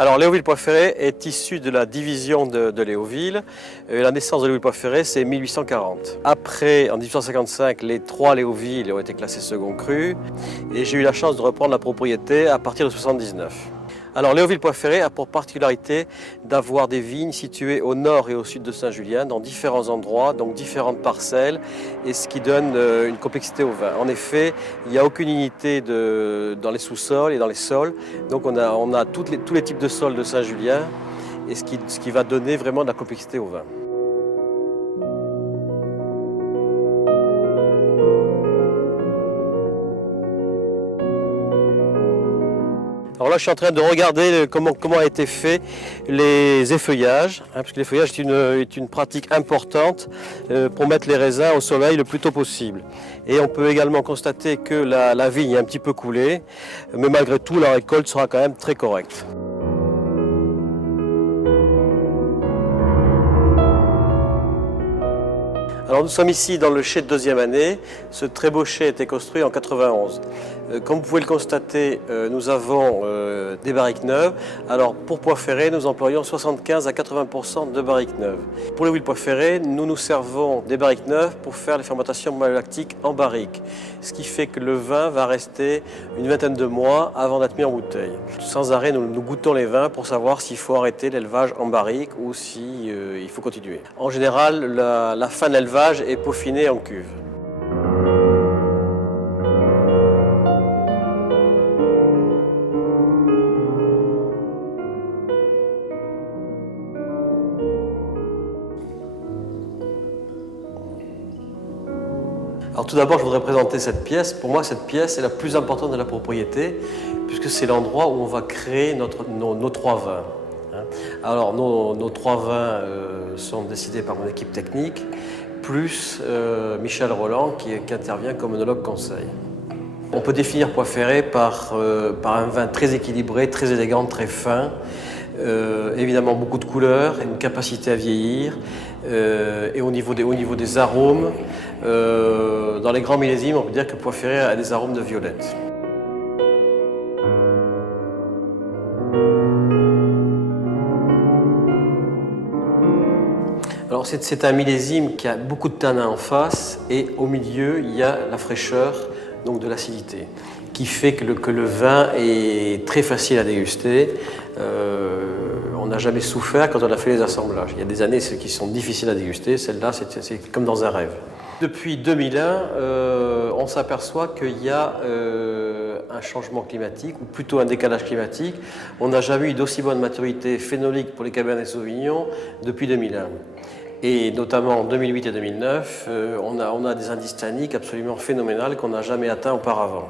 Alors Léoville Poiferré est issu de la division de Léoville. La naissance de Léoville Poiferré, c'est 1840. Après, en 1855, les 3 Léoville ont été classés second cru et j'ai eu la chance de reprendre la propriété à partir de 1979. Alors Léoville Poiferré a pour particularité d'avoir des vignes situées au nord et au sud de Saint-Julien, dans différents endroits, donc différentes parcelles, et ce qui donne une complexité au vin. En effet, il n'y a aucune unité dans les sous-sols et dans les sols, donc on a tous les types de sols de Saint-Julien, et ce qui va donner vraiment de la complexité au vin. Alors là, je suis en train de regarder comment a été fait les effeuillages, parce que l'effeuillage est une pratique importante pour mettre les raisins au soleil le plus tôt possible. Et on peut également constater que la vigne est un petit peu coulée, mais malgré tout, la récolte sera quand même très correcte. Alors nous sommes ici dans le chai de 2e année. Ce très beau chai a été construit en 91. Comme vous pouvez le constater, nous avons des barriques neuves. Alors pour Poiferré, nous employons 75 à 80% de barriques neuves. Pour Léoville Poiferré, nous nous servons des barriques neuves pour faire les fermentations malolactiques en barrique. Ce qui fait que le vin va rester une vingtaine de mois avant d'être mis en bouteille. Sans arrêt, nous goûtons les vins pour savoir s'il faut arrêter l'élevage en barrique ou s'il faut continuer. En général, la fin de l'élevage est peaufinée en cuve. Alors tout d'abord, je voudrais présenter cette pièce. Pour moi, cette pièce est la plus importante de la propriété, puisque c'est l'endroit où on va créer nos 3 vins. Alors nos 3 vins sont décidés par mon équipe technique, plus Michel Roland qui intervient comme œnologue conseil. On peut définir Poiferré par un vin très équilibré, très élégant, très fin, évidemment beaucoup de couleurs, une capacité à vieillir, et au niveau des arômes, dans les grands millésimes, on peut dire que Poiferré a des arômes de violette. Alors c'est un millésime qui a beaucoup de tanins en face et au milieu il y a la fraîcheur, donc de l'acidité, qui fait que le vin est très facile à déguster. On n'a jamais souffert quand on a fait les assemblages. Il y a des années qui sont difficiles à déguster, celle-là c'est comme dans un rêve. Depuis 2001, on s'aperçoit qu'il y a un changement climatique, ou plutôt un décalage climatique. On n'a jamais eu d'aussi bonne maturité phénolique pour les Cabernet Sauvignon depuis 2001. Et notamment en 2008 et 2009, on a des indices tanniques absolument phénoménales qu'on n'a jamais atteints auparavant.